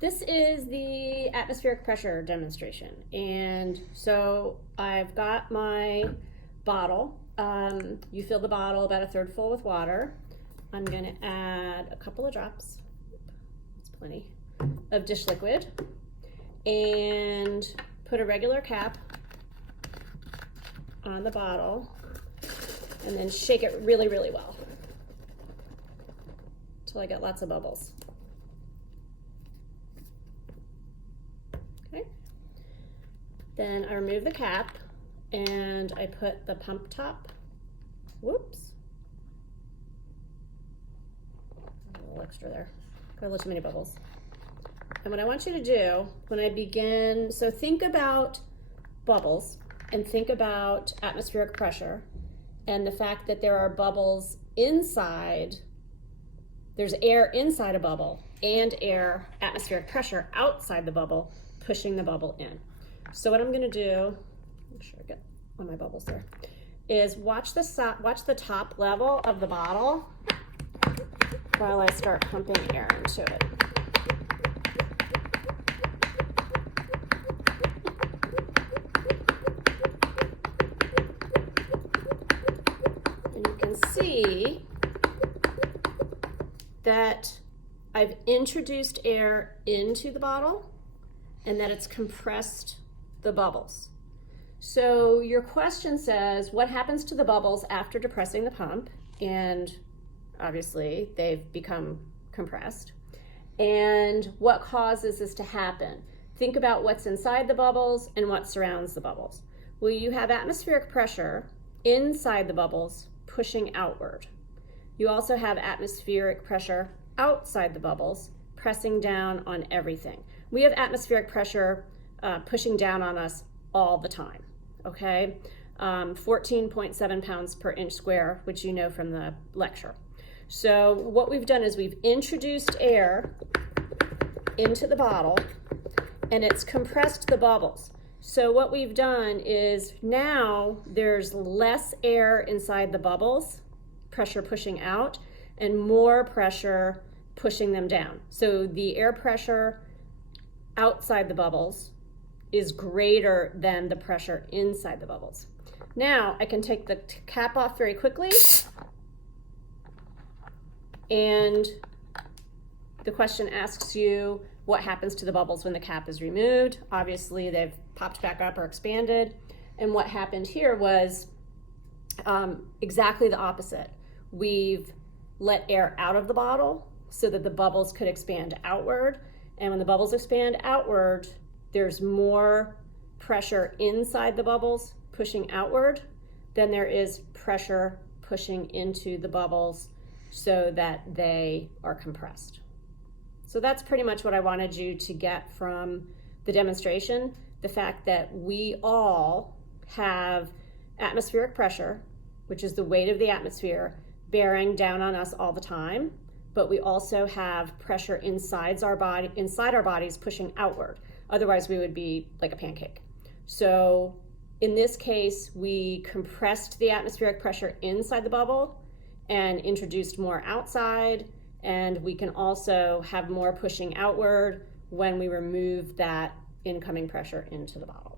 This is the atmospheric pressure demonstration. And so I've got my bottle. You fill the bottle about a third full with water. I'm gonna add a couple of drops, that's plenty, of dish liquid, and put a regular cap on the bottle, and then shake it really, really well until I get lots of bubbles. Okay. Then I remove the cap and I put the pump top. Whoops. A little extra there. Got a little too many bubbles. And what I want you to do when I begin, so think about bubbles and think about atmospheric pressure and the fact that there are bubbles inside. There's air inside a bubble and air, atmospheric pressure outside the bubble, pushing the bubble in. So what I'm gonna do, make sure I get all my bubbles there, is watch the top level of the bottle while I start pumping air into it. And you can see that I've introduced air into the bottle and that it's compressed the bubbles. So your question says, what happens to the bubbles after depressing the pump? And obviously they've become compressed. And what causes this to happen? Think about what's inside the bubbles and what surrounds the bubbles. Well, you have atmospheric pressure inside the bubbles pushing outward. You also have atmospheric pressure outside the bubbles pressing down on everything. We have atmospheric pressure pushing down on us all the time, okay? 14.7 pounds per inch square, which you know from the lecture. So what we've done is we've introduced air into the bottle and it's compressed the bubbles. So what we've done is now there's less air inside the bubbles, pressure pushing out, and more pressure pushing them down. So the air pressure outside the bubbles is greater than the pressure inside the bubbles. Now I can take the cap off very quickly, and the question asks you what happens to the bubbles when the cap is removed. Obviously they've popped back up or expanded, and what happened here was exactly the opposite. We've let air out of the bottle so that the bubbles could expand outward, and when the bubbles expand outward, there's more pressure inside the bubbles pushing outward than there is pressure pushing into the bubbles so that they are compressed. So that's pretty much what I wanted you to get from the demonstration, the fact that we all have atmospheric pressure, which is the weight of the atmosphere, bearing down on us all the time, but we also have pressure inside our bodies pushing outward. Otherwise we would be like a pancake. So in this case, we compressed the atmospheric pressure inside the bubble and introduced more outside, and we can also have more pushing outward when we remove that incoming pressure into the bottle.